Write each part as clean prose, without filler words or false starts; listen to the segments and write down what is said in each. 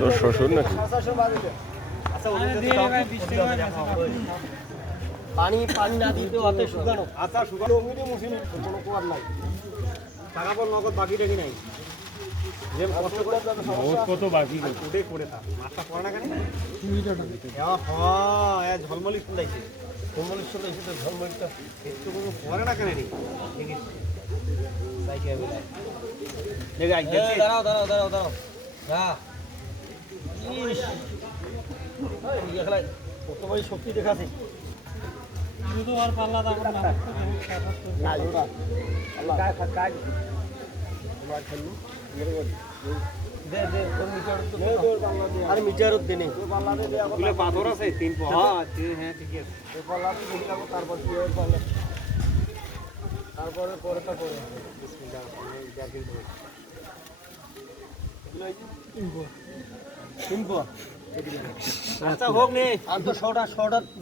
তোর শ্বশুর নাকি? পানি পানি না দিতে অতে শুকানো। আচ্ছা শুকানো অমনি মুসিনি কোনো কোয়ার নাই। টাকা পর নগদ বাকি টাকি নাই। যে কষ্ট করে কত বাকি উঠে করে তা মাছটা পড়ে না কেন? হ্যাঁ ঝলমলি ফুলাইছে। ঝলমলি ফুলাইছে তো ঝলমলিটা একটু কোনো পড়ে না কেন রে? দেখি সাইকে বেলা। দেখি আই দেখি। দাঁড়াও। হ্যাঁ। ইস। এই খেলায় কত বড় শক্তি দেখাছে। শুধু আর পাল্লা দাও না না ওরা আল্লাহ কাজ তোমার খেলু দে ওর মিটার তো আরে মিটার দে নেই তো পাল্লা দে বলে পাথর আছে তিন পা হ্যাঁ ঠিক আছে এই পাল্লা তো দেখি লাগো তারপর কি ওর পাল্লা তারপরে পরেটা করে বিসমিল্লাহ জাকির ভাই তিনপো আচ্ছা হোক নে আর তো শর্ট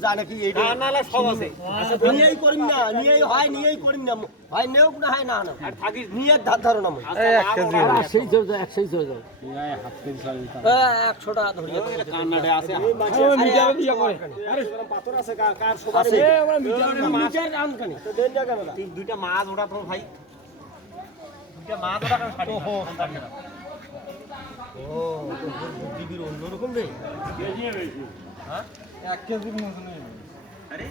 জানে কি এইটা নালা সব আছে আচ্ছা নিয়েই করিম না নিয়েই করিম না হয় নেও না হয় না না আর থাকিস নিয়ে ধারো না এক কেজি সেই যাও এই হাত কেজি চাল 100 টাকা ধরিয়া কান্নাটা আছে মিটার দিয়া করে আরে পাথর আছে কার সবার আছে আমরা মিটার আন কানি তো দেন না কেন ঠিক দুইটা মাছ ওটা তো ভাই দুইটা মাছ ওটা কেন ছাড়ি ও দিদির অন্যরকম রে কেজি বেশি হ্যাঁ 1 কেজির মতো নেই আরে